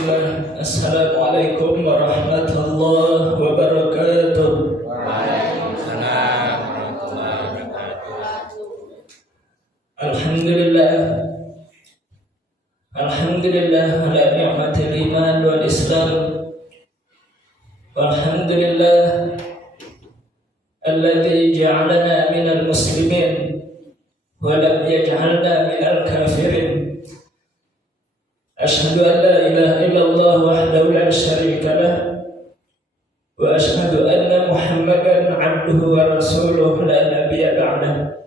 Bismillah. Assalamualaikum warahmatullahi wabarakatuh. Waalaikumsalam warahmatullahi wabarakatuh. Alhamdulillah. Alhamdulillah ala ni'matil iman wal islam. Walhamdulillah alladzi ja'alana minal muslimin wa lam yaj'alna minal kafirin. Asyhadu an la ilaha illallah wahdahu la syarika lah wa asyhadu anna Muhammadan 'abduhu wa rasuluhu la nabiyya ba'dah.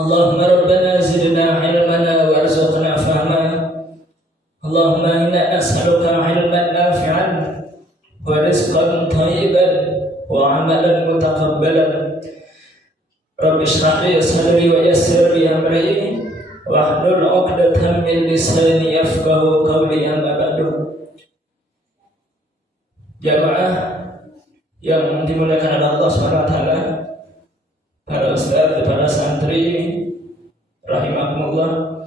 Allahumma rabbana zidna 'ilmana warzuqna fahma. Allahumma inna nas'aluka 'ilman nafi'an wa rizqan thayyiban wa 'amalan mutaqabbalan. Rabbi shrah li sadri wa yassir li amri wahlul 'uqdatam min lisani yafqahu qawli, amma ba'du. Jamaah yang dimuliakan oleh Allah Subhanahu wa taala, para ustaz, para santri rahimakumullah.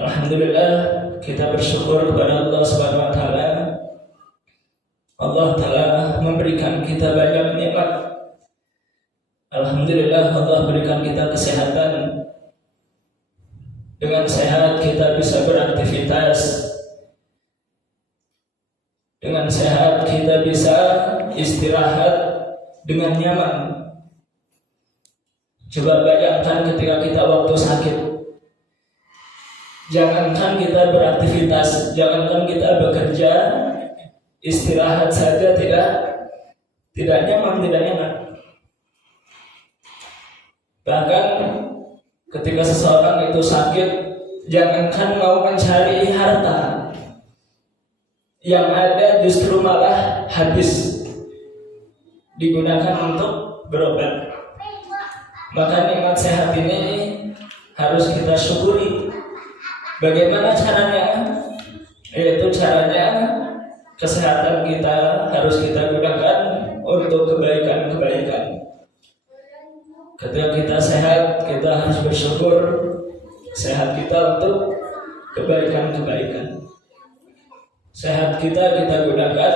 Alhamdulillah, kita bersyukur kepada Allah Subhanahu wa taala. Allah taala memberikan kita banyak nikmat. Alhamdulillah, Allah berikan kita kesehatan. Dengan sehat kita bisa beraktivitas. Dengan sehat kita bisa istirahat dengan nyaman. Coba bayangkan ketika kita waktu sakit. Jangankan kita beraktivitas, jangankan kita bekerja, istirahat saja tidak nyaman, tidak nyaman. Bahkan ketika seseorang itu sakit, jangankan mau mencari harta, yang ada justru malah habis digunakan untuk berobat. Maka nikmat sehat ini harus kita syukuri. Bagaimana caranya? Yaitu caranya kesehatan kita harus kita gunakan untuk kebaikan-kebaikan. Ketika kita sehat, kita harus bersyukur sehat kita untuk kebaikan-kebaikan. Sehat kita gunakan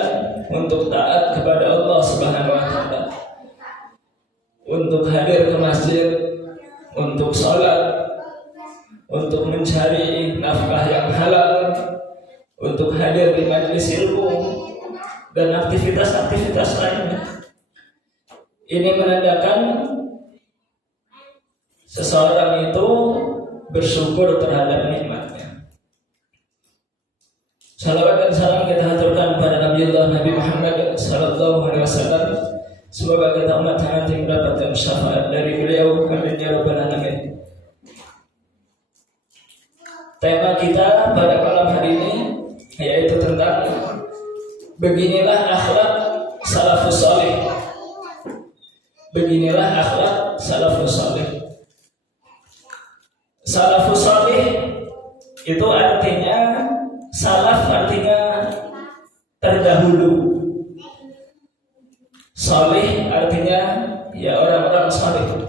untuk taat kepada Allah Subhanahu wa taala. Untuk hadir ke masjid, untuk sholat, untuk mencari nafkah yang halal, untuk hadir di majelis ilmu dan aktivitas-aktivitas lainnya. Ini menandakan seseorang itu bersyukur terhadap nikmatnya. Salawat dan salam kita haturkan pada Nabi Muhammad sallallahu alaihi wasallam. Semoga kita umat nanti mendapatkan syafaat dari beliau, amin ya rabbal alamin. Tema kita pada malam hari ini yaitu tentang beginilah akhlak salafus salih. Beginilah akhlak salafus salih. Salafus salih itu artinya, salaf artinya terdahulu, salih artinya ya orang-orang salih.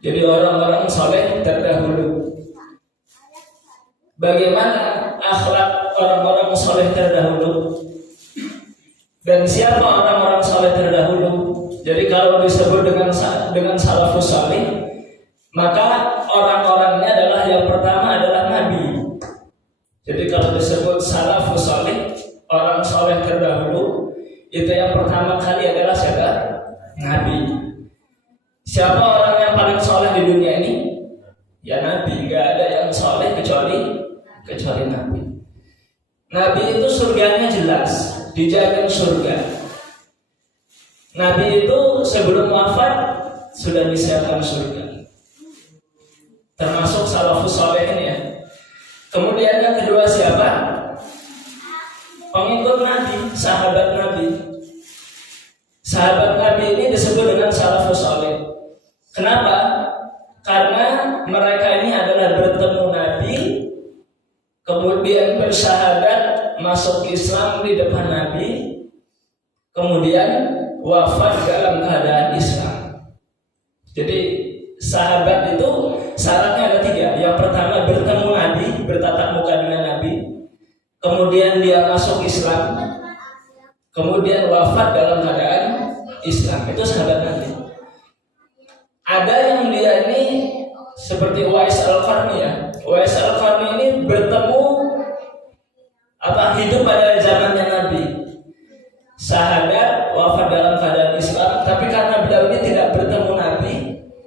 Jadi orang-orang salih terdahulu. Bagaimana akhlak orang-orang salih terdahulu? Dan siapa orang-orang salih terdahulu? Jadi kalau disebut dengan salafus salih, maka orang-orangnya adalah yang pertama adalah Nabi. Jadi kalau disebut salafus salih, orang saleh terdahulu, itu yang pertama kali adalah siapa? Nabi. Siapa orang yang paling saleh di dunia ini? Ya Nabi. Gak ada yang saleh kecuali Nabi. Nabi itu surganya jelas, dijamin surga. Nabi itu sebelum wafat sudah disiapkan surga. Termasuk salafus saleh ini ya. Kemudian yang kedua siapa? Pengikut Nabi, sahabat Nabi. Sahabat Nabi ini disebut dengan salafus saleh. Kenapa? Karena mereka ini adalah bertemu Nabi, kemudian bersyahadat masuk Islam di depan Nabi, kemudian wafat dalam keadaan Islam. Jadi sahabat itu syaratnya ada 3. Yang pertama bertemu Nabi, bertatap muka dengan Nabi. kemudian wafat dalam keadaan Islam, itu sahabat Nabi. Ada yang dia ini seperti Uwais Al-Qarni ya. Uwais Al-Qarni ini bertemu hidup pada zamannya Nabi. Sahadat wafat dalam keadaan Islam, tapi karena beliau ini tidak bertemu Nabi,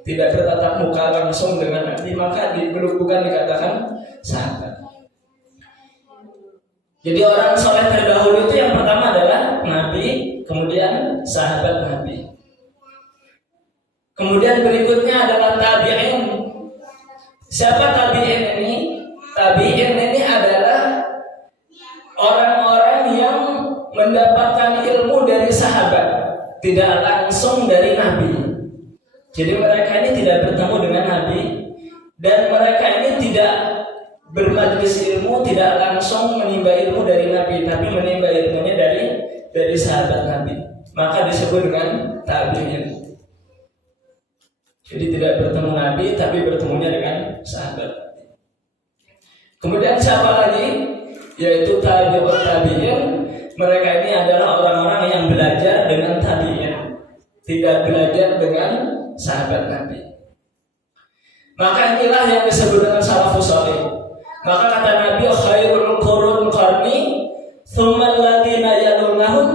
tidak bertatap muka langsung dengan Nabi, maka bukan dikatakan sahabat. Jadi orang soleh terdahulu itu yang pertama adalah Nabi, kemudian sahabat Nabi. Kemudian berikutnya adalah tabi'in. Siapa tabi'in ini? Tabi'in ini adalah orang-orang yang mendapatkan ilmu dari sahabat, tidak langsung dari Nabi. Jadi mereka ini tidak bertemu dengan Nabi, dan mereka ini tidak bermajlis ilmu, tidak langsung menimba ilmu dari Nabi, tapi menimba ilmunya dari sahabat Nabi. Maka disebut dengan tabi'in. Jadi tidak bertemu Nabi, tapi bertemunya dengan sahabat. Kemudian siapa lagi? Yaitu tabi'ut tabi'in. Mereka ini adalah orang-orang yang belajar dengan tabi'in, tidak belajar dengan sahabat Nabi. Maka inilah yang disebut dengan salafus salih. Maka kata Nabi, khairul qurun qarni, tsumma alladziina yalunahum,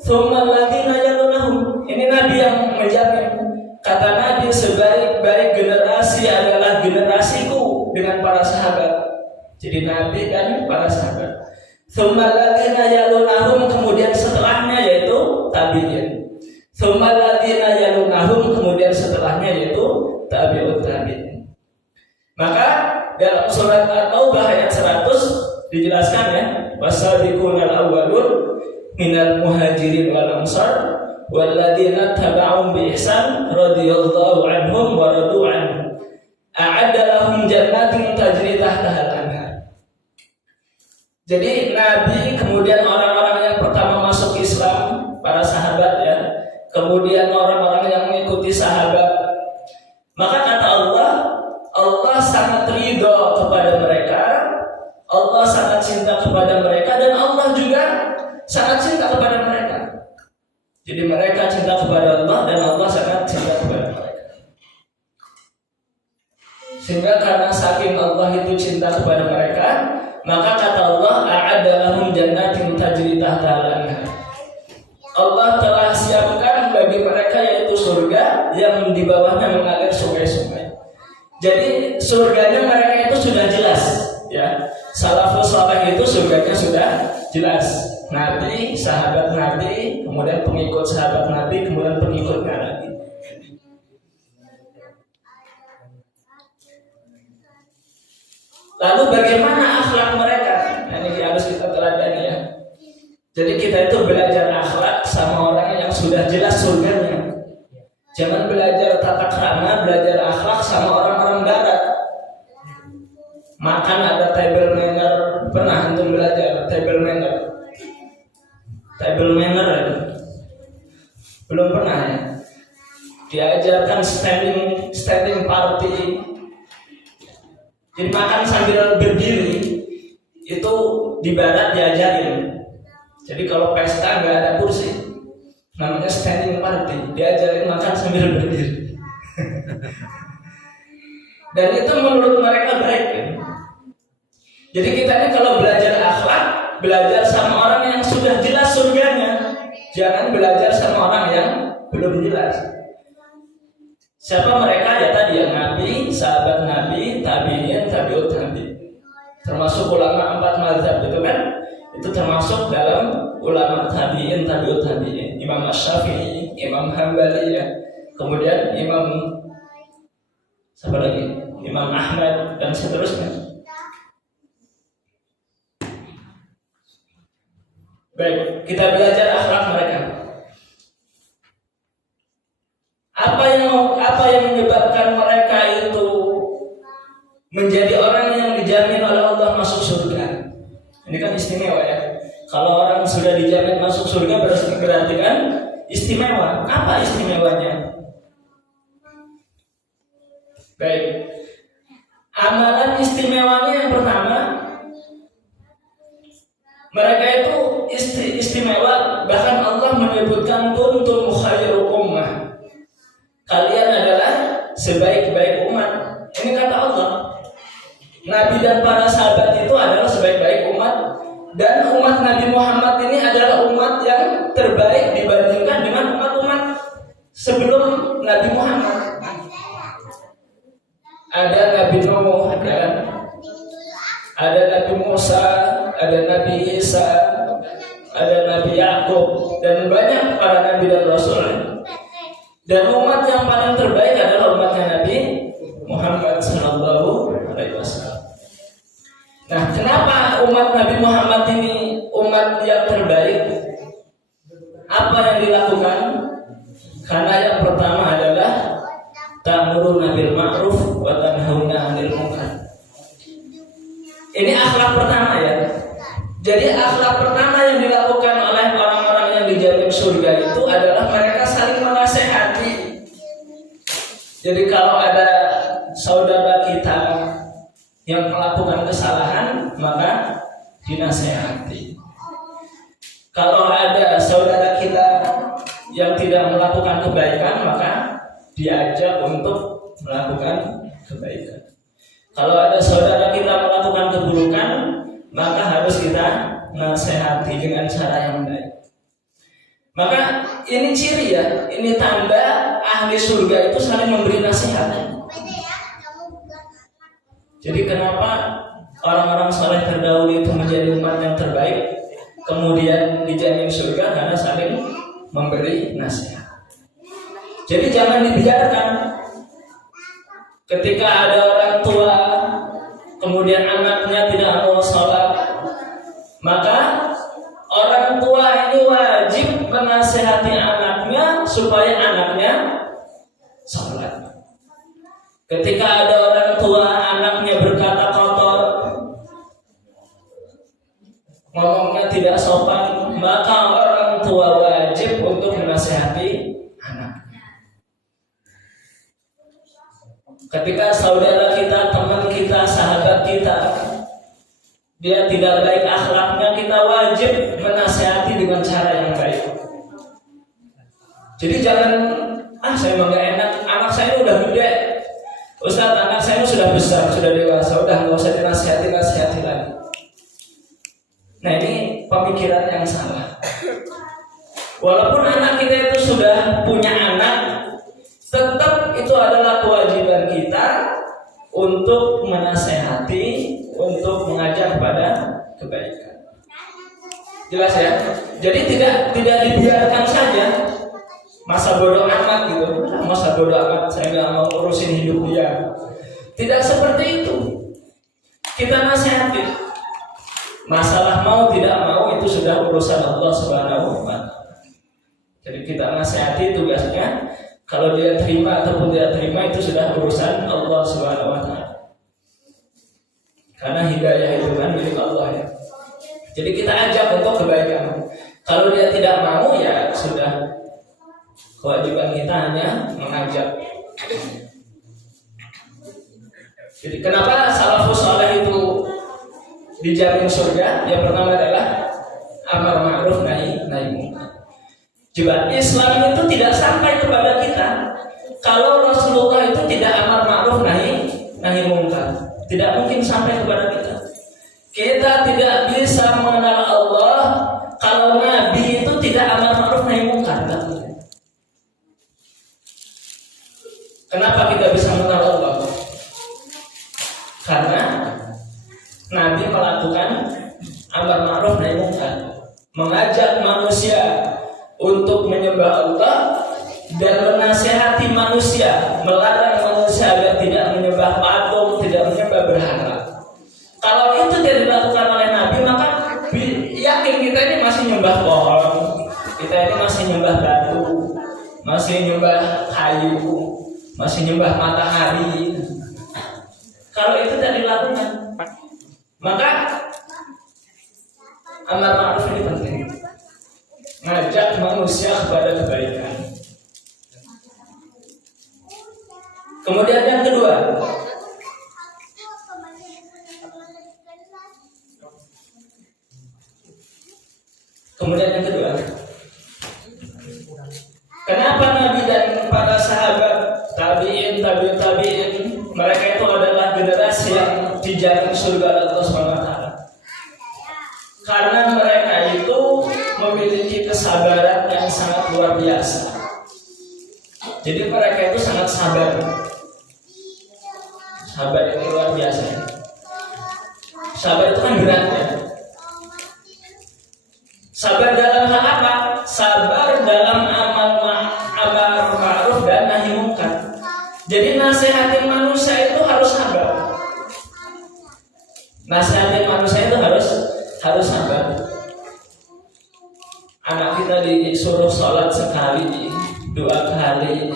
tsumma alladziina yalunahum. Ini Nabi yang menjamin. Kata Nabi, sebaik-baik generasi adalah generasiku dengan para sahabat. Jadi Nabi dan para sahabat. Tsumma alladziina yalunahum, kemudian setelahnya yaitu tabi'in. Tsumma alladziina yalunahum, kemudian setelahnya yaitu tabi'ut tabi'in. Maka dalam surat At-Taubah ayat 100 dijelaskan ya, wasabiqunal awwalun minal muhajirin wal ansar walladzina taba'um bi ihsan radhiyallahu anhum wa radu anhu a'adda lahum jannatin tajri tahtaha al-anhar. Jadi Nabi, kemudian orang-orang yang pertama masuk Islam, para sahabat ya, kemudian orang-orang yang mengikuti sahabat. Maka kata Allah sangat ridho kepada mereka, Allah sangat cinta kepada mereka, dan Allah juga sangat cinta kepada mereka. Jadi mereka cinta kepada Allah dan Allah sangat cinta kepada mereka. Sehingga karena saking Allah itu cinta kepada mereka, maka kata Allah, a'adda lahum jannatin tajri tahtaha al-anhar. Allah telah siapkan bagi mereka yaitu surga yang di bawahnya mengalir sungai-sungai. Jadi surganya mereka itu sudah jelas ya. Salafus saleh itu surganya sudah jelas. Nabi, sahabat Nabi, kemudian pengikut sahabat Nabi, kemudian pengikutnya lagi. Lalu bagaimana akhlak mereka? Nah, ini harus kita teladani ya. Jadi kita itu belajar akhlak sama orang yang sudah jelas surganya. Jangan belajar tata krama, belajar akhlak sama orang-orang barat. Makan ada table manner, pernah untuk belajar table manner? Table manner itu belum pernah ya. Diajarkan standing party. Jadi makan sambil berdiri itu di barat diajarin. Jadi kalau pesta nggak ada kursi, namanya standing party, diajarin makan sambil berdiri. Dan itu menurut mereka baik ya. Jadi kita ini kalau belajar akhlak, belajar sama orang yang sudah jelas surganya, jangan belajar sama orang yang belum jelas. Siapa mereka? Ya tadi ya, Nabi, sahabat Nabi, tabi'in, tabi'ut tabi'in. Termasuk ulama 4 mazhab itu kan? Itu termasuk dalam ulama tabi'in, tabi'ut tabi'in. Imam Asy-Syafi'i, Imam Hambali ya. Kemudian Imam siapa lagi? Imam Ahmad dan seterusnya. Baik, kita belajar akhlak mereka. Apa yang menyebabkan mereka itu menjadi orang yang dijamin oleh Allah masuk surga? Ini kan istimewa ya. Kalau orang sudah dijamin masuk surga berarti kan istimewa. Apa istimewanya? Baik. Amalan istimewanya yang pertama, mereka itu istimewa, bahkan Allah menyebutkan kuntum khairu ummah. Kalian adalah sebaik-baik umat. Ini kata Allah. Nabi dan para sahabat itu adalah sebaik-baik umat, dan umat Nabi Muhammad ini adalah umat yang terbaik dibandingkan dengan umat-umat sebelum Nabi Muhammad. Ada Nabi Nuh, ada Nabi Musa, ada Nabi Isa, ada Nabi Yakub, dan banyak para nabi dan rasul. Dan umat yang paling terbaik adalah umatnya Nabi Muhammad sallallahu alaihi wasallam. Nah, kenapa umat Nabi Muhammad ini umat yang terbaik? Apa yang dilakukan? Karena yang pertama adalah ta'muruna bil ma'ruf wa tanhauna 'anil munkar. Ini akhlak pertama ya. Jadi akhlak pertama yang dilakukan oleh orang-orang yang dijamin surga itu adalah mereka saling menasehati. Jadi kalau ada saudara kita yang melakukan kesalahan, maka dinasehati. Kalau ada saudara kita yang tidak melakukan kebaikan, maka diajak untuk melakukan kebaikan. Kalau ada saudara kita melakukan keburukan, maka harus kita nasihati dengan cara yang baik. Maka ini ciri ya, ini tanda ahli surga itu saling memberi nasihat. Jadi kenapa orang-orang saleh terdahulu itu menjadi umat yang terbaik, kemudian dijamin surga? Karena saling memberi nasihat. Jadi jangan dibiarkan ketika ada orang tua kemudian anaknya tidak mau sholat, maka orang tua ini wajib menasihati anaknya supaya anaknya sholat. Ketika ada orang tua anaknya berkata kotor, ngomongnya tidak sopan, maka orang tua wajib untuk menasihati anaknya. Ketika saudara kita, teman kita, sahabat kita, dia tidak baik akhlaknya, kita wajib menasihati dengan cara yang baik. Jadi jangan, saya emang gak enak, anak saya udah gede, Ustaz, anak saya sudah besar, sudah dewasa, udah gak usah dinasihati lagi. Nah, ini pemikiran yang salah. Walaupun anak kita itu sudah punya anak, tetap itu adalah kewajiban kita untuk menasehati, untuk mengajak pada kebaikan. Jelas ya? Jadi tidak dibiarkan saja masa bodoh amat gitu. Masa bodoh amat, saya nggak mau urusin hidup dia. Tidak seperti itu. Kita nasihati. Masalah mau tidak mau itu sudah urusan Allah Subhanahu wa Ta'ala. Jadi kita nasihati tugasnya. Kalau dia terima ataupun tidak terima itu sudah urusan Allah Subhanahu wa Ta'ala. Karena hidayah itu kan milik Allah ya. Jadi kita ajak untuk kebaikan. Kalau dia tidak mau ya sudah, kewajiban kita hanya mengajak. Jadi kenapa salafus saleh itu dijamin surga? Yang pertama adalah amar ma'ruf nahi munkar. Juga Islam itu tidak sampai kepada kita kalau Rasulullah itu tidak amar ma'ruf nahi munkar. Tidak mungkin sampai kepada kita. Kita tidak bisa mengenal Allah kalau Nabi itu tidak amar ma'ruf nahi munkar. Kenapa kita bisa mengenal Allah? Karena Nabi melakukan amar ma'ruf nahi munkar, mengajak manusia untuk menyembah Allah dan menasihati manusia, melarang manusia agar tidak menyembah patung, tidak menyembah berhala. Kalau itu tidak dilakukan oleh Nabi, maka yakin kita ini masih nyembah pohon, kita ini masih nyembah batu, masih nyembah kayu, masih nyembah matahari. Kalau itu tidak dilakukan, maka amar ma'ruf ini penting. Ngajak manusia kepada kebaikan. Kemudian yang kedua, Kemudian yang kedua, kenapa Nabi dan para sahabat tabi'in, tabi'ut tabi'in, mereka itu adalah generasi yang dijamin surga Allah SWT? Karena mereka itu memiliki kesabaran yang sangat luar biasa. Jadi mereka itu sangat sabar. Sabar itu luar biasa. Sabar itu kan berat ya. Sabar dalam hal apa? Sabar dalam amar ma'ruf dan nahi munkar. Jadi nasihatin manusia itu harus sabar. Nasihatin manusia itu harus sabar. Anak kita disuruh sholat sekali, 2 kali,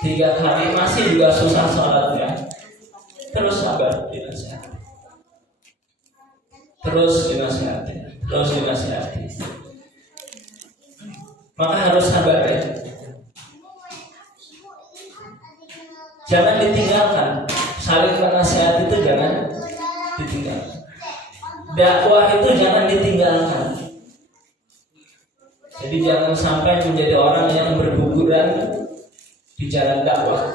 3 kali masih juga susah sholatnya. Terus sabar dinasihati. Terus dinasihati. Maka harus sabar ya. Jangan ditinggalkan. Saling menasihati itu jangan ditinggalkan. Dakwah itu jangan ditinggalkan. Jadi jangan sampai menjadi orang yang berguguran di jalan dakwah.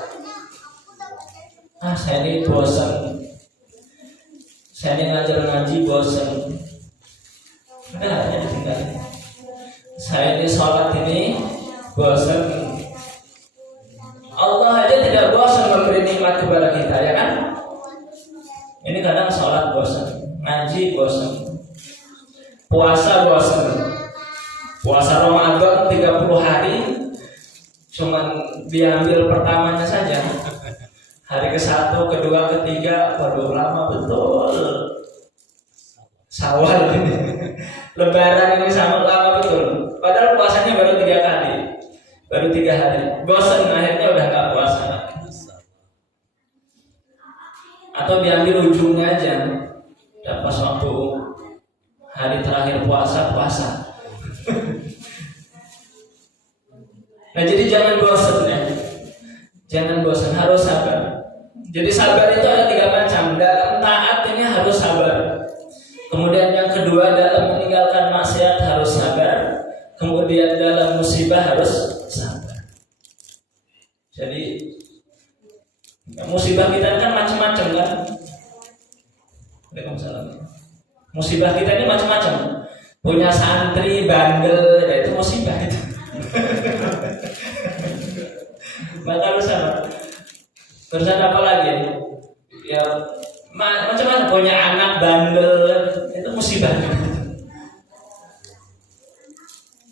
Saya ini bosan. Saya ini ngaji bosan. Enggak, hanya ditinggalkan. Saya ini sholat ini bosan. Allah aja tidak bosan memberi nikmat kepada kita, ya kan? Ini kadang sholat bosan, ngaji bosan, puasa bosan. Puasa Ramadan 30 hari cuman diambil pertamanya saja. Hari ke-1, kedua, ketiga, baru lama betul. Syawal ini. Lebaran ini sangat lama betul. Padahal puasanya baru 3 kali. Baru 3 hari. Bosan akhirnya udah gak puasa lagi. Atau diambil ujungnya aja. Dan pas waktu hari terakhir puasa. Nah jadi jangan bosan ya. Jangan bosan, harus sabar. Jadi sabar itu ada 3 macam. Dalam taat ini harus sabar. Kemudian yang kedua dalam meninggalkan maksiat harus sabar. Kemudian dalam musibah harus sabar. Jadi musibah kita kan macam-macam kan. Waalaikumsalam. Musibah kita ini macam-macam. Punya santri bandel, ya itu musibah itu. Maka harus sabar. Terus ada apa lagi? Ya macam-macam, punya anak bandel, itu musibah.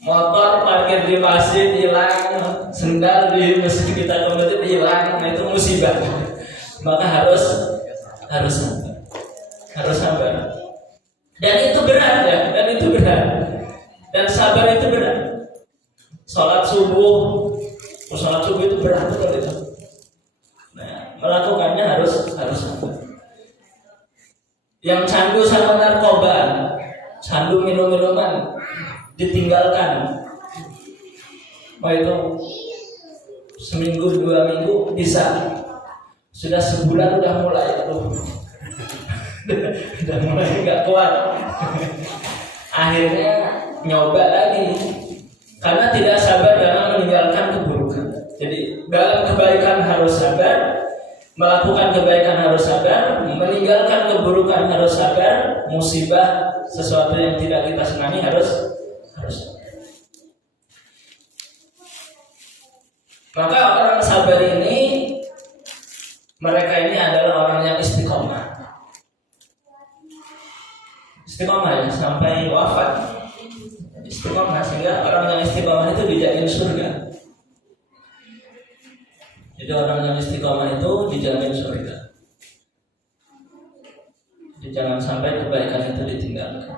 Motor parkir di masjid hilang, sendal di masjid kita ke masjid hilang, nah itu musibah. Maka harus sabar. Dan itu berat ya, dan sabar itu berat. Sholat subuh itu berat betul itu. Nah, melakukannya harus sabar. Yang candu sama narkoba, candu minum-minuman, ditinggalkan. Itu seminggu 2 minggu bisa. Sudah sebulan udah mulai udah mulai nggak kuat. Akhirnya nyoba lagi karena tidak sabar dalam meninggalkan keburukan. Jadi dalam kebaikan harus sabar, melakukan kebaikan harus sabar, meninggalkan keburukan harus sabar, musibah sesuatu yang tidak kita senangi harus sabar. Maka orang sabar ini, mereka ini adalah orang yang istiqomah. Istiqomah ya sampai wafat. Istiqomah, sehingga orang yang istiqomah itu dijamin surga. Jadi orang yang istiqomah itu dijamin surga. Jadi jangan sampai kebaikan itu ditinggalkan.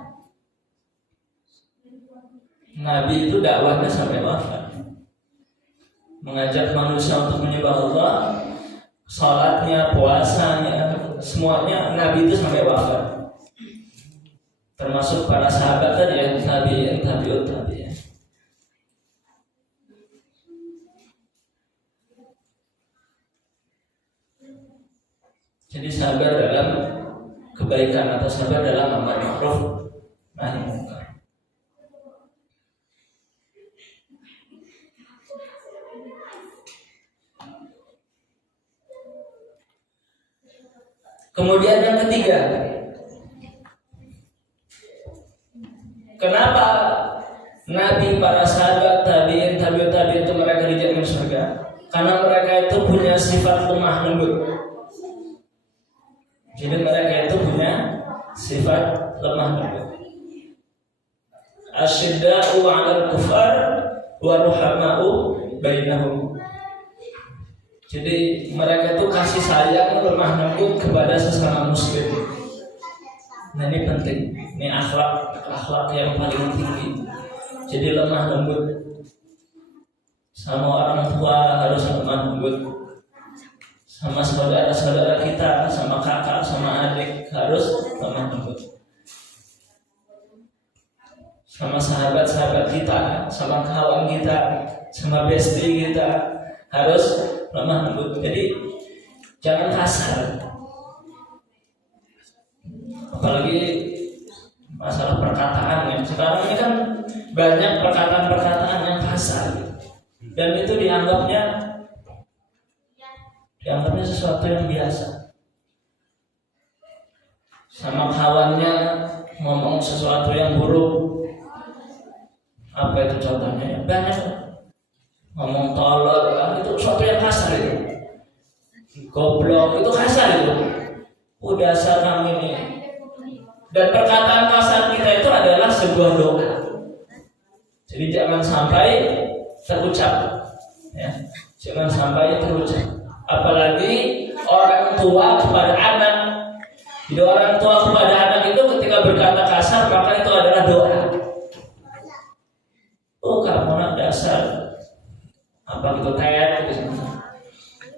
Nabi itu dakwahnya sampai wafat, mengajak manusia untuk menyembah Allah, salatnya, puasanya, semuanya Nabi itu sampai wafat. Termasuk para sahabat tadi yang tabi'in, tabi'ut tabi'in. Jadi sabar dalam kebaikan atau sabar dalam amar ma'ruf nahi munkar. Kemudian yang ketiga, kenapa Nabi, para sahabat, tabi'in, tabi'ut tabi'in itu mereka dijamin surga? Karena mereka itu punya sifat lemah lembut. Jadi mereka itu punya sifat lemah lembut. Asyidda'u 'alal kufar wa ruhama'u bainahum. Jadi mereka itu kasih sayang lemah lembut kepada sesama muslim. Nah ini penting. Ini akhlak yang paling tinggi. Jadi lemah lembut. Sama orang tua harus lemah lembut. Sama saudara-saudara kita, sama kakak, sama adik harus lemah lembut. Sama sahabat-sahabat kita, sama kawan kita, sama bestie kita harus lemah lembut. Jadi jangan kasar. Apalagi masalah perkataan ya. Sekarang ini kan banyak perkataan-perkataan yang kasar dan itu dianggapnya sesuatu yang biasa. Sama kawannya ngomong sesuatu yang buruk. Apa itu contohnya? Banyak. Ngomong tolol, itu sesuatu yang kasar itu. Goblok, itu kasar itu. Dasar kamu ini. Dan perkataan kasar kita itu adalah sebuah doa. Jadi jangan sampai terucap, ya. Jangan sampai terucap. Apalagi orang tua kepada anak. Jadi orang tua kepada anak itu ketika berkata kasar maka itu adalah doa. Oh kamu anak dasar apa gitu kayak gitu.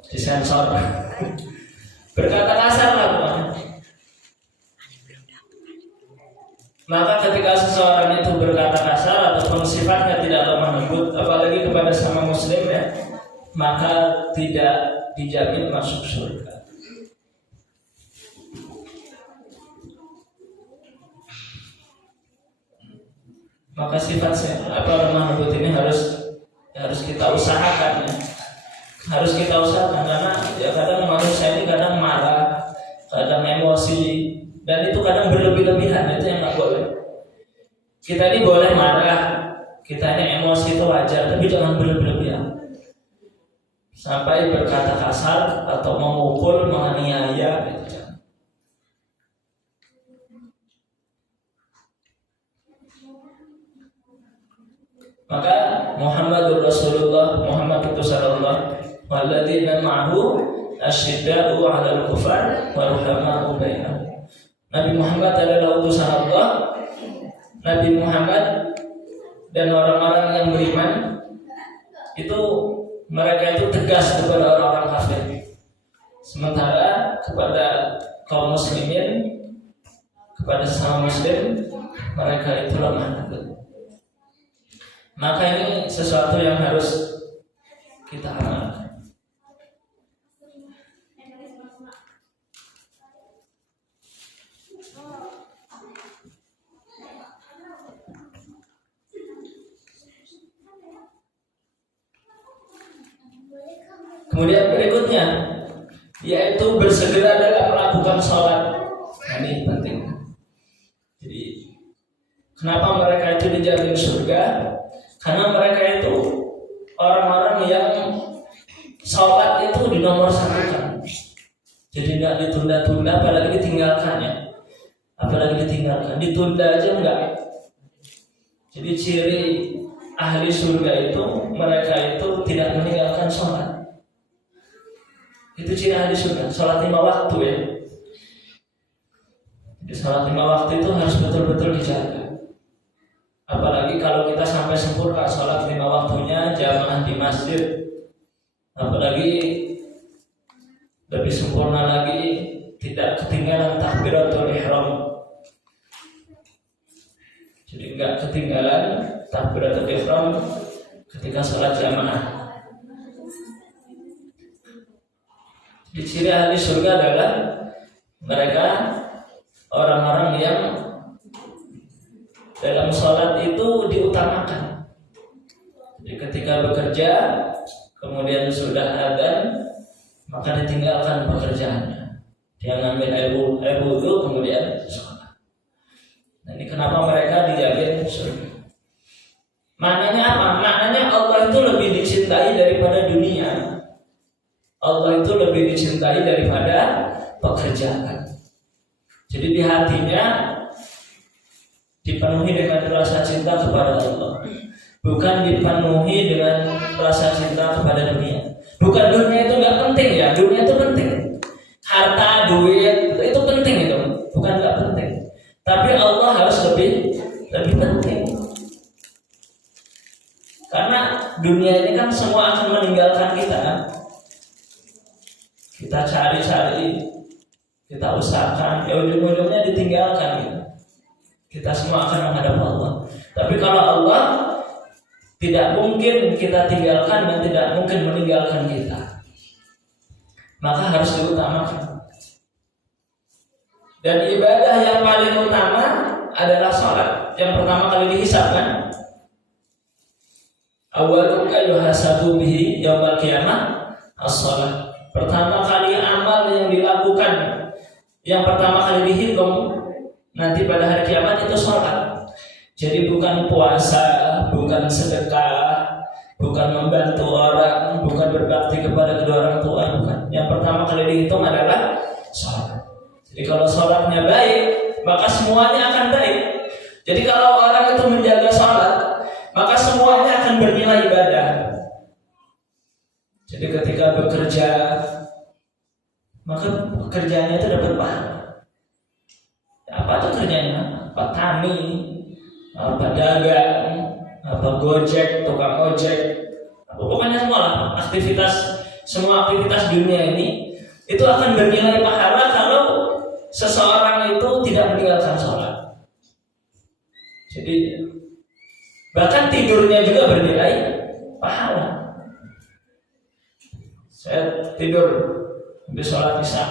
Disensor. Berkata kasar lah pokoknya. Maka ketika seseorang itu berkata kasar ataupun sifatnya tidak lemah lembut, apalagi kepada sama muslim ya, maka tidak dijamin masuk surga. Maka sifat lemah lembut ini harus kita usahakan ya. Harus kita usahakan karena ya kadang manusia ini kadang marah, kadang emosi. Dan itu kadang berlebih-lebihan, itu yang nggak boleh. Kita ini boleh marah, kita ini emosi itu wajar, tapi jangan berlebih-lebihan. Sampai berkata kasar atau memukul, menganiaya, gitu. Maka Muhammadur Rasulullah, Muhammad itu sallallahu walladzina ma'ahu asyidda'u 'alal kufar wa ruhama'u bainahum. Nabi Muhammad adalah utusan Allah. Nabi Muhammad dan orang-orang yang beriman itu mereka itu tegas kepada orang-orang kafir. Sementara kepada kaum muslimin, kepada sesama muslim, mereka itu lemah lembut. Maka ini sesuatu yang harus kita amalkan. Kemudian berikutnya yaitu bersegera dalam melakukan sholat. Ini penting. Jadi kenapa mereka itu dijamin surga? Karena mereka itu orang-orang yang sholat itu dinomorsatukan. Jadi nggak ditunda-tunda, apalagi ditinggalkannya. Apalagi ditinggalkan, ditunda aja enggak. Jadi ciri ahli surga itu mereka itu tidak meninggalkan sholat. Itu ciri ahli surga, sholat 5 waktu ya. Jadi sholat 5 waktu itu harus betul-betul dijaga. Apalagi kalau kita sampai sempurna sholat 5 waktunya jamaah di masjid. Apalagi lebih sempurna lagi tidak ketinggalan takbiratul ihram. Jadi enggak ketinggalan takbiratul ihram ketika sholat jamaah. Di ciri ahli surga adalah mereka orang-orang yang dalam sholat itu diutamakan. Jadi ketika bekerja, kemudian sudah adzan, maka ditinggalkan pekerjaannya. Dia ngambil air wudhu kemudian sholat. Nah, ini kenapa mereka dijamin surga. Maknanya apa? Maknanya Allah itu lebih dicintai daripada dunia. Allah itu lebih dicintai daripada pekerjaan. Jadi di hatinya dipenuhi dengan rasa cinta kepada Allah, bukan dipenuhi dengan rasa cinta kepada dunia. Bukan dunia itu nggak penting ya, dunia itu penting. Harta, duit itu penting itu, bukan nggak penting. Tapi Allah harus lebih penting. Karena dunia ini kan semua akan meninggalkan kita kan. Kita cari-cari, kita usahakan, ya ujung-ujungnya ditinggalkan gitu. Kita semua akan menghadap Allah. Tapi kalau Allah tidak mungkin kita tinggalkan dan tidak mungkin meninggalkan kita, maka harus diutamakan. Dan ibadah yang paling utama adalah sholat. Yang pertama kali dihisabkan, awwalu yuhasabu bihi yaumil qiyamah as-shalah. Pertama kali amal yang dilakukan, yang pertama kali dihitung nanti pada hari kiamat itu sholat. Jadi bukan puasa, bukan sedekah, bukan membantu orang, bukan berbakti kepada kedua orang tua, bukan. Yang pertama kali dihitung adalah sholat. Jadi kalau sholatnya baik, maka semuanya akan baik. Jadi kalau orang itu menjaga sholat, maka semuanya akan bernilai ibadah. Jadi ketika bekerja, maka pekerjaannya itu dapat pahala. Apa itu kerjanya? Apa tani, apa dagang, apa gojek, tukang ojek, pokoknya semua aktivitas dunia ini itu akan bernilai pahala kalau seseorang itu tidak meninggalkan sholat. Jadi bahkan tidurnya juga bernilai pahala. Saya tidur habis sholat isya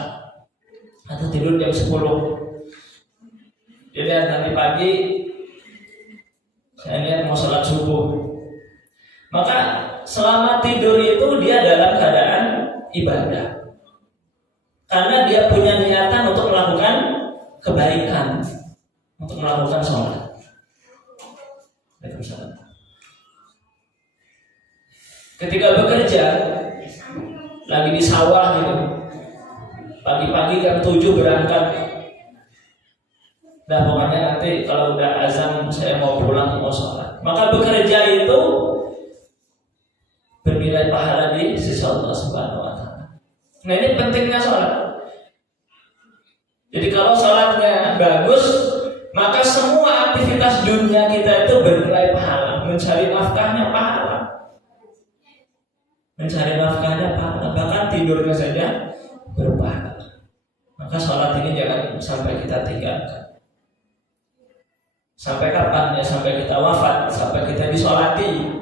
atau tidur jam 10. Jadi nanti pagi saya lihat mau sholat subuh. Maka selama tidur itu dia dalam keadaan ibadah. Karena dia punya niatan untuk melakukan kebaikan, untuk melakukan sholat. Ketika bekerja lagi di sawah gitu, pagi-pagi jam 7 berangkat. Nah pokoknya nanti kalau udah azan saya mau pulang mau sholat. Maka bekerja itu bernilai pahala di sisi Allah Subhanahu Wa Taala. Nah ini pentingnya sholat. Jadi kalau sholatnya bagus, maka semua aktivitas dunia kita itu bernilai pahala. Mencari nafkahnya pahala, mencari nafkahnya pahala, bahkan tidurnya saja berpahala. Maka sholat ini jangan sampai kita tinggalkan. Sampai kapan ya? Sampai kita wafat, sampai kita disolati,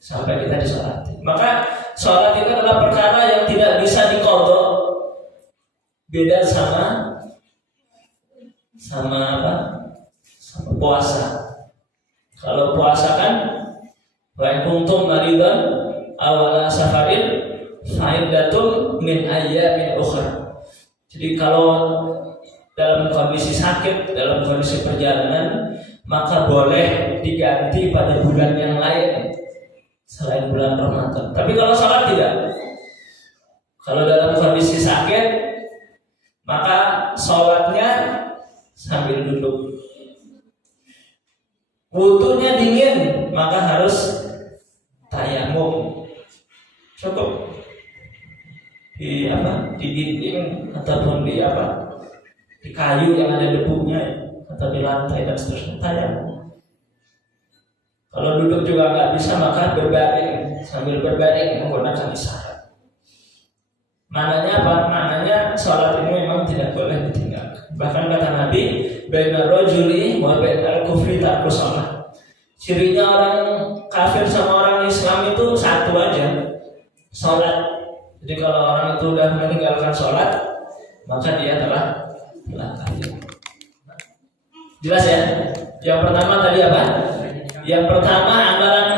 sampai kita disolati. Maka sholat itu adalah perkara yang tidak bisa diqadha. Beda sama apa? Sama puasa. Kalau puasa kan wa in kuntum maridan aw ala safarin fa'iddatun min ayyamin ukhra. Jadi kalau dalam kondisi sakit, dalam kondisi perjalanan, maka boleh diganti pada bulan yang lain selain bulan Ramadan. Tapi kalau sholat tidak. Kalau dalam kondisi sakit, maka sholatnya sambil duduk. Wudunya dingin, maka harus tayamum. Cukup di dinding ataupun di kayu yang ada debunya atau di lantai dan seterusnya, tayamum. Kalau duduk juga nggak bisa, maka berbaring, sambil berbaring menggunakan isyarat. Maknanya apa? Maknanya sholat ini memang tidak boleh ditinggalkan. Bahkan kata Nabi, baina rajuli wa bainal kufri tarku shalah. Cirinya orang kafir sama orang Islam itu satu aja, sholat. Jadi kalau orang itu sudah meninggalkan sholat, maka dia telah kafir. Jelas ya? Yang pertama tadi apa? Yang pertama amalan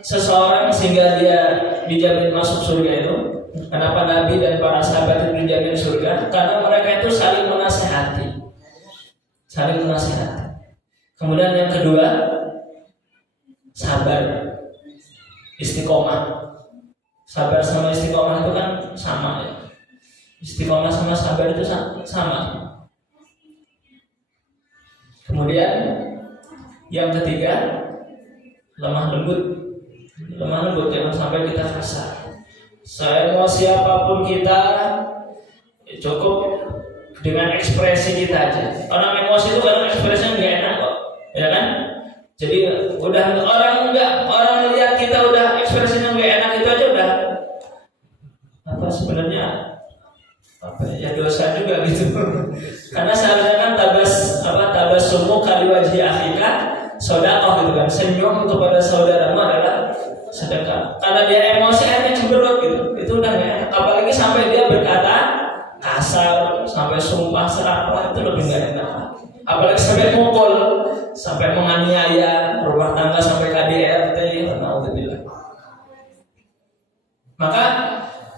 seseorang sehingga dia dijamin masuk surga itu. Kenapa Nabi dan para sahabat itu dijamin surga? Karena mereka itu saling menasihati. Kemudian yang kedua, sabar, istiqomah. Sabar sama istiqomah itu kan sama ya. Istiqomah sama sabar itu sama. Kemudian yang ketiga, lemah lembut. Lemah lembut, jangan sampai kita kasar. Saya mau siapapun kita, cukup dengan ekspresi kita aja. Orang emosi itu kadang ekspresinya nggak enak kok, ya kan? Jadi udah orang lihat kita udah ekspresinya nggak enak itu aja udah sebenarnya ya dosa juga gitu. Karena seharusnya kan tabassumu kali wajhi akhika sedekah gitu kan. Senyum kepada saudaramu adalah sedekah. Karena dia emosi akhirnya cemberut gitu. Itu udah nggak enak. Apalagi sampai dia berkata kasar, sampai sumpah serapah, itu lebih nggak enak. Apalagi sampai mukul, sampai menganiaya rumah tangga, sampai KDRT, alhamdulillah. Maka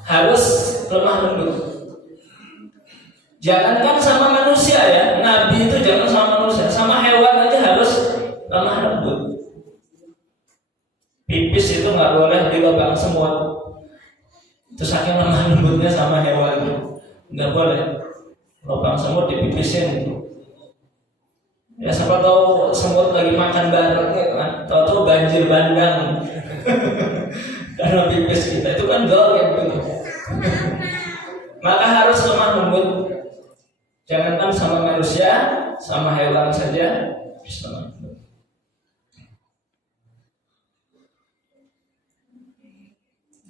harus lemah lembut. Jangankan sama manusia ya, Nabi itu jangan sama manusia, sama hewan aja harus lemah lembut. Pipis itu nggak boleh di lubang semut. Itu saking lemah lembutnya sama hewan, nggak boleh. Lubang semut dipipisin. Ya siapa tahu semut lagi makan bareng kan, tahu banjir bandang. Karena pipis kita itu kan gaul gitu. Maka harus lemah lembut. Jangankan sama manusia, sama hewan saja bisa lemah lembut.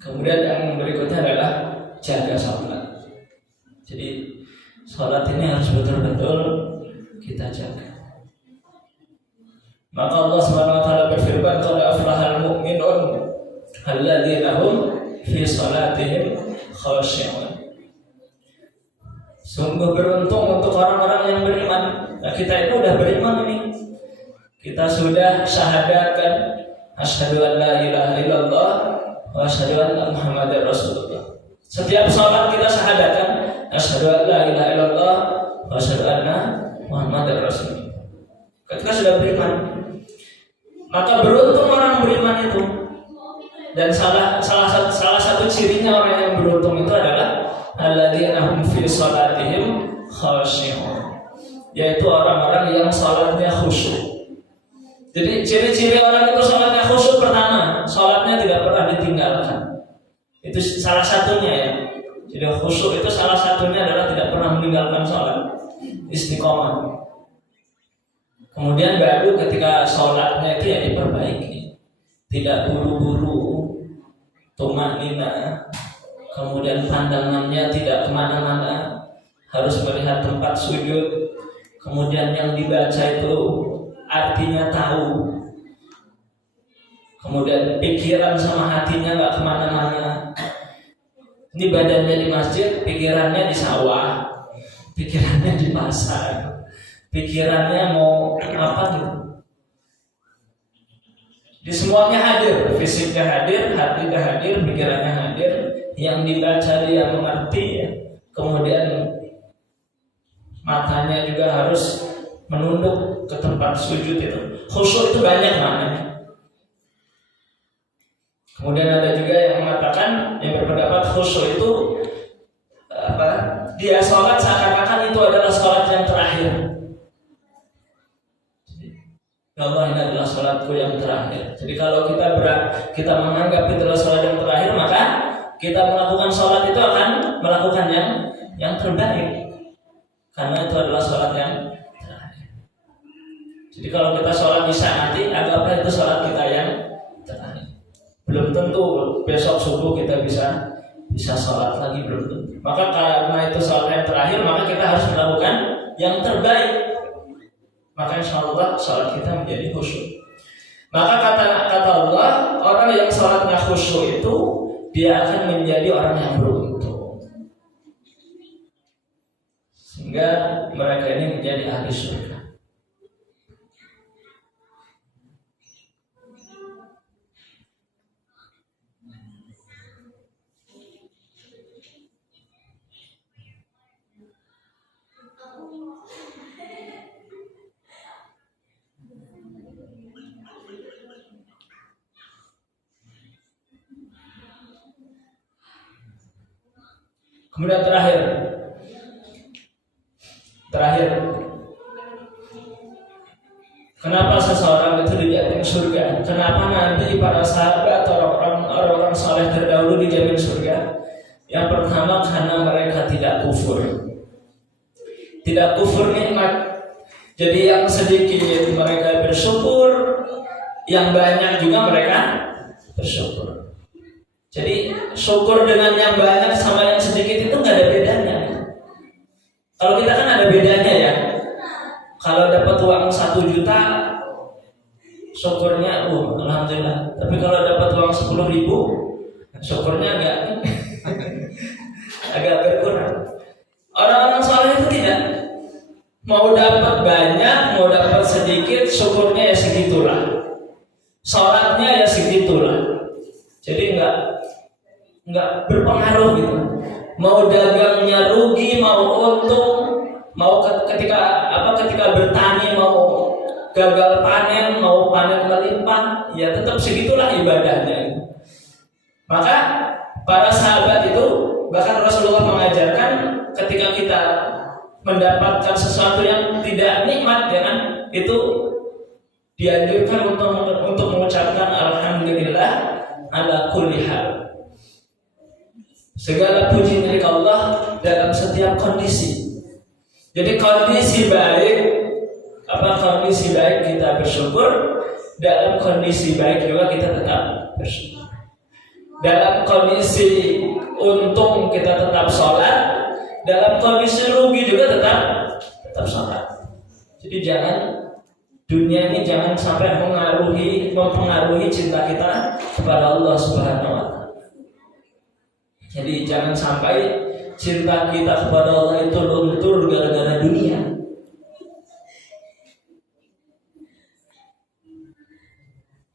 Kemudian yang berikutnya adalah jaga sholat. Jadi sholat ini harus betul-betul kita jaga. Maka Allah SWT berfirman, qad aflahal mu'minun alladzina hum fi sholatihim khashi'un. Sungguh beruntung untuk orang-orang yang beriman. Nah, kita itu udah beriman ini. Kita sudah syahadatkan asyhadu an la ilaha illallah wa asyhadu anna Muhammadar Rasulullah. Setiap salat kita syahadatkan asyhadu an la ilaha illallah wa asyhadu anna Muhammadar Rasulullah. Kita sudah beriman. Maka beruntung orang beriman itu. Dan salah satu cirinya orang yang beruntung itu adalah alladzina hum fi shalatihim khashi'un, yaitu orang-orang yang salatnya khusyuk. Jadi ciri-ciri orang itu salatnya khusyuk, pertama, salatnya tidak pernah ditinggalkan. Itu salah satunya ya. Jadi khusyuk itu salah satunya adalah tidak pernah meninggalkan salat, istiqomah. Kemudian baru ketika salatnya itu ya diperbaiki, tidak buru-buru, tumanina. Kemudian pandangannya tidak kemana-mana, harus melihat tempat sujud. Kemudian yang dibaca itu artinya tahu. Kemudian pikiran sama hatinya nggak kemana-mana. Ini badannya di masjid, pikirannya di sawah, pikirannya di pasar, pikirannya mau apa gitu. Di semuanya hadir, fisiknya hadir, hatinya hadir, pikirannya hadir. Yang dibaca dia mengerti ya. Kemudian matanya juga harus menunduk ke tempat sujud itu. Khusyuk itu banyak maknanya. Kemudian ada juga yang mengatakan, yang berpendapat khusyuk itu dia sholat seakan-akan itu adalah sholat yang terakhir. Allah, ini adalah sholatku yang terakhir. Jadi kalau kita menganggap itu adalah sholat yang terakhir, maka kita melakukan sholat itu akan melakukan yang terbaik, karena itu adalah sholat yang terakhir. Jadi kalau kita sholat isya nanti, anggaplah itu sholat kita yang terakhir. Belum tentu besok subuh kita bisa sholat lagi, belum tentu. Maka karena itu sholat yang terakhir, maka kita harus melakukan yang terbaik. Maka insya Allah sholat kita menjadi khusyuk. Maka kata Allah, orang yang sholatnya khusyuk itu dia akan menjadi orang yang beruntung, sehingga mereka ini menjadi ahli surga. Kemudian terakhir, kenapa seseorang itu dijamin surga? Kenapa nanti para sahabat atau orang-orang saleh terdahulu dijamin surga? Yang pertama, karena mereka tidak kufur. Tidak kufur nikmat. Jadi yang sedikit mereka bersyukur, yang banyak juga mereka bersyukur. Jadi syukur dengan yang banyak sama yang sedikit itu nggak ada bedanya. Kalau kita kan ada bedanya ya. Kalau dapat uang 1 juta, syukurnya alhamdulillah. Tapi kalau dapat uang 10.000, syukurnya agak berkurang. Orang-orang saleh itu tidak. Mau dapat banyak, mau dapat sedikit, syukurnya ya segitulah. Sholatnya ya segitulah. Jadi enggak berpengaruh gitu. Mau dagangnya rugi, mau untung, mau ketika bertani mau gagal panen, mau panen melimpah, ya tetap segitulah ibadahnya. Maka para sahabat itu, bahkan Rasulullah mengajarkan ketika kita mendapatkan sesuatu yang tidak nikmat, ya kan, itu dianjurkan untuk mengucapkan alhamdulillah ala kulli hal. Segala puji milik Allah dalam setiap kondisi. Jadi kondisi baik kita bersyukur, dalam kondisi baik juga kita tetap bersyukur. Dalam kondisi untung kita tetap sholat, dalam kondisi rugi juga tetap sholat. Jadi dunia ini jangan sampai mempengaruhi cinta kita kepada Allah Subhanahu wa Ta'ala. Jadi jangan sampai cinta kita kepada Allah itu luntur gara-gara dunia.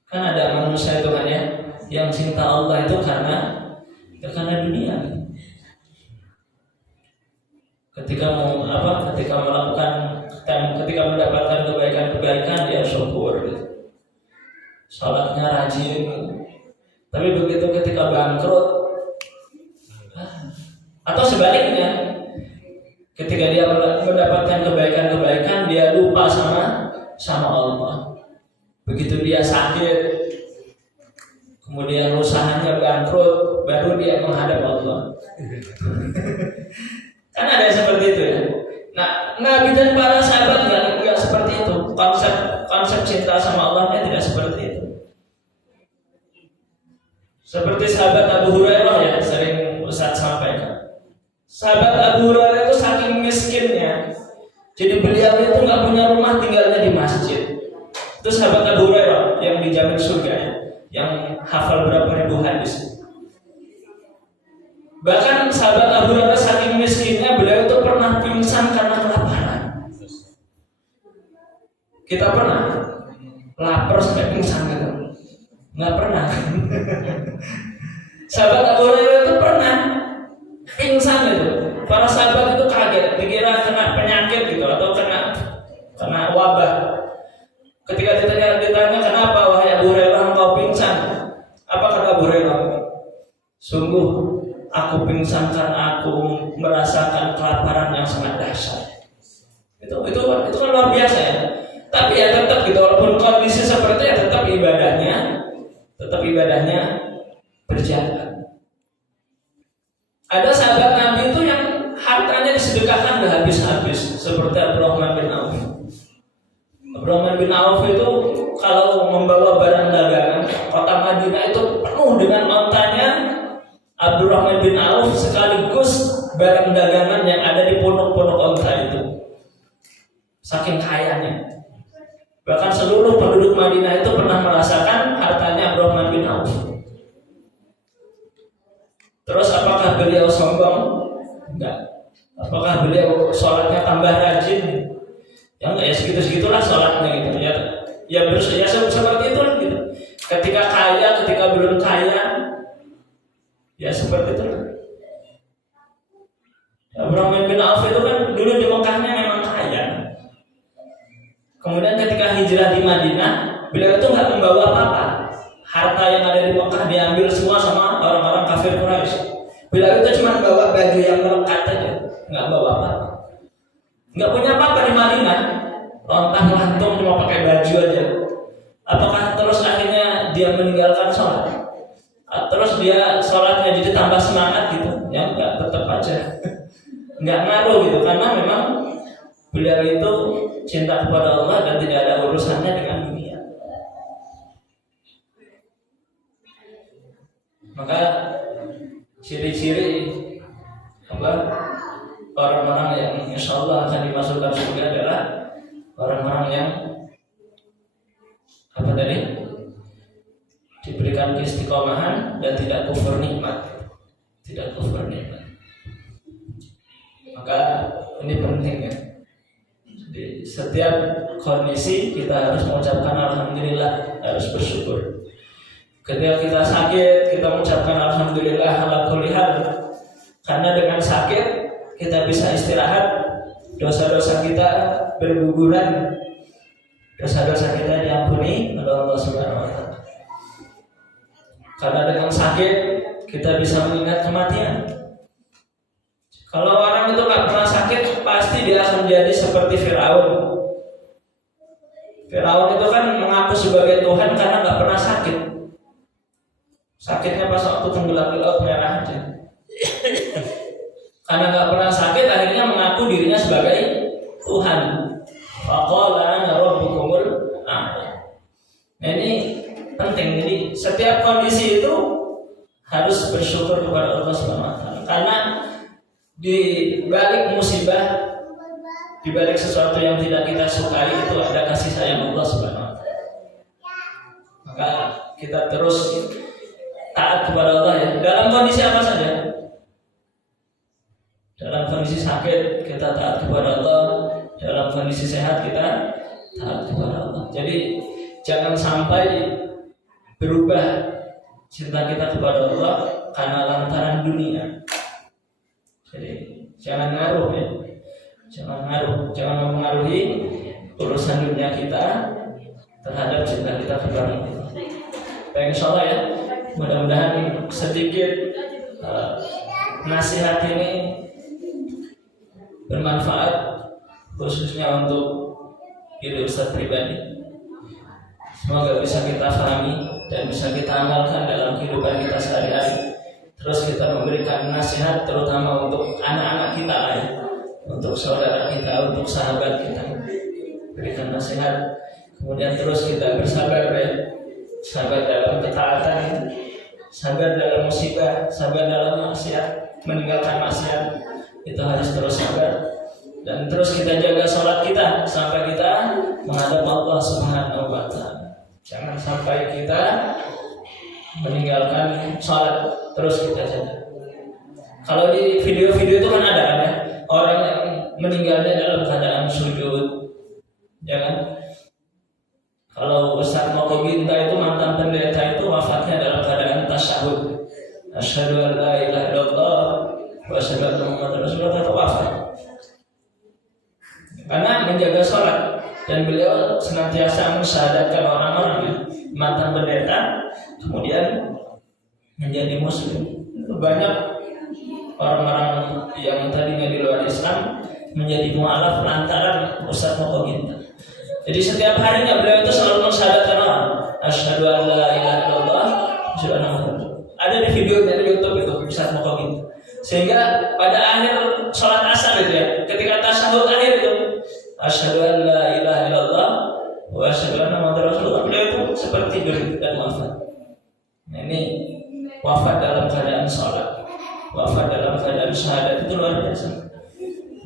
Kan ada manusia itu kan ya, yang cinta Allah itu karena dunia. Ketika mendapatkan kebaikan dia syukur gitu. Salatnya rajin. Tapi begitu ketika bangkrut atau sebaliknya, ketika dia mendapatkan kebaikan dia lupa sama Allah. Begitu dia sakit, kemudian usahanya bangkrut, baru dia menghadap Allah. Kan ada yang seperti itu ya. Nah, Nabi dan para sahabat nggak seperti itu. Konsep cinta sama Allahnya tidak seperti itu. Seperti sahabat Abu Hurairah ya, sering Ustaz sampaikan. Sahabat Abu Hurairah itu saking miskinnya, jadi beliau itu nggak punya rumah, tinggalnya di masjid. Itu sahabat Abu Hurairah yang dijamin surga ya, yang hafal berapa ribu hadis. Bahkan sahabat Abu Hurairah saking miskinnya, beliau itu pernah pingsan karena kelaparan. Kita pernah lapar sampai pingsan gitu? Nggak pernah. Sahabat Abu Hurairah itu pernah pingsan gitu. Para sahabat itu kaget, dikira kena penyakit gitu atau kena wabah. Ketika ditanya kenapa wahai Abu Hurairah engkau pingsan? Apa kata Abu Hurairah? Sungguh aku pingsan karena aku merasakan kelaparan yang sangat dahsyat. Itu kan luar biasa ya. Tapi ya tetap gitu, walaupun kondisi seperti itu, tetap ibadahnya berjalan. Ada sahabat Nabi itu yang hartanya disedekahkan gak habis-habis, seperti Abdurrahman bin Auf. Abdurrahman bin Auf itu kalau membawa barang dagangan, kota Madinah itu penuh dengan ontanya Abdurrahman bin Auf sekaligus barang dagangan yang ada di pondok-pondok onta itu. Saking kayanya. Bahkan seluruh penduduk Madinah itu pernah merasakan hartanya Abdurrahman bin Auf. Terus apakah beliau sombong? Enggak. Apakah beliau sholatnya tambah rajin? Ya enggak, ya segitu-segitulah sholatnya gitu. Ya seperti itu gitu. Ketika kaya, ketika belum kaya, ya seperti itu. Abdurrahman bin Auf itu kan dulu di Mekahnya memang kaya. Kemudian ketika hijrah di Madinah, beliau itu nggak membawa apa-apa. Harta yang ada di Mekah diambil semua sama orang-orang kafir Quraisy. Beliau itu cuma bawa baju yang melekat aja, nggak bawa apa, nggak punya apa-apa di Madinah, lontang lantung cuma pakai baju aja. Apakah terus akhirnya dia meninggalkan sholat? Terus dia sholatnya jadi tambah semangat gitu? Ya nggak, tetap aja nggak ngaruh gitu, karena memang beliau itu cinta kepada Allah dan tidak ada urusannya dengan dunia. Maka ciri-ciri orang-orang yang insya Allah akan dimasukkan surga adalah orang-orang yang diberikan keistiqomahan dan tidak kufur nikmat, Maka ini penting ya. Jadi setiap kondisi kita harus mengucapkan alhamdulillah, harus bersyukur. Ketika kita sakit, kita mengucapkan alhamdulillah ala kulli hal. Karena dengan sakit kita bisa istirahat, dosa-dosa kita berguguran, dosa-dosa kita diampuni oleh Allah Subhanahu wa taala. Karena dengan sakit kita bisa mengingat kematian. Kalau orang itu nggak pernah sakit, pasti dia akan menjadi seperti Firaun. Firaun itu kan mengaku sebagai Tuhan karena nggak pernah sakit. Sakitnya pas waktu tenggelam di laut merah aja. Karena nggak pernah sakit, akhirnya mengaku dirinya sebagai Tuhan. Faqala ana rabbukumul a'la. Nah ini penting. Jadi setiap kondisi itu harus bersyukur kepada Allah Subhanahu wa taala. Karena di balik musibah, di balik sesuatu yang tidak kita sukai itu ada kasih sayang Allah Subhanahu wa taala. Maka kita terus taat kepada Allah ya. Dalam kondisi apa saja? Dalam kondisi sakit kita taat kepada Allah, dalam kondisi sehat kita taat kepada Allah. Jadi jangan sampai berubah cinta kita kepada Allah karena lantaran dunia. Jadi jangan ngaruh ya. Jangan mempengaruhi urusan dunia kita terhadap cinta kita kepada Allah. Baik, insyaallah ya. Mudah-mudahan sedikit nasihat ini bermanfaat khususnya untuk diri Ustaz pribadi. Semoga bisa kita pahami dan bisa kita amalkan dalam kehidupan kita sehari-hari. Terus kita memberikan nasihat terutama untuk anak-anak kita ya, untuk saudara kita, untuk sahabat kita. Berikan nasihat. Kemudian terus kita bersabar ya. Sabar dalam ketaatan, sabar dalam musibah, sabar dalam maksiat, meninggalkan maksiat, itu harus terus sabar. Dan terus kita jaga sholat kita sampai kita menghadap Allah Subhanahu wa taala. Jangan sampai kita meninggalkan sholat, terus kita jaga. Kalau di video-video itu kan ada kan ya, orang yang meninggalnya dalam keadaan sujud, jangan. Kalau Ustaz Moko Ginta itu mantan pendeta itu wafatnya dalam keadaan tasyahud. Asyhadu an la ilaha illallah wa asyhadu anna Muhammadar Rasulullah, itu wafat. Karena menjaga sholat dan beliau senantiasa mensyahadatkan orang-orang ya, mantan pendeta kemudian menjadi muslim. Banyak orang-orang yang tadinya di luar Islam menjadi mu'alaf lantaran Ustaz Moko Ginta. Jadi setiap harinya beliau itu selalu mensyahadatkan orang. Asyhadu an la ilaha illallah, asyhadu anna Muhammadar Rasulullah. Ada di videonya di YouTube itu bisa mau gitu. Sehingga pada akhir sholat asar itu ya, ketika tasyahud akhir itu, asyhadu an la ilaha illallah wa asyhadu anna Muhammadar Rasulullah, beliau itu seperti tidur dan wafat. Nah ini wafat dalam keadaan sholat, wafat dalam keadaan syahadat, itu luar biasa.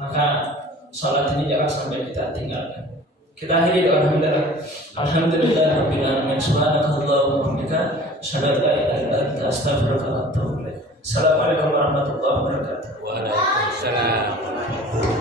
Maka sholat ini jangan sampai kita tinggalkan. Kita akhiri dengan alhamdulillah rabbil alamin, subhanakallahumma wa bihamdika, asyhadu an la ilaha illa anta, astaghfiruka wa atubu ilaik. Assalamualaikum warahmatullahi wabarakatuh. Waalaikumsalam.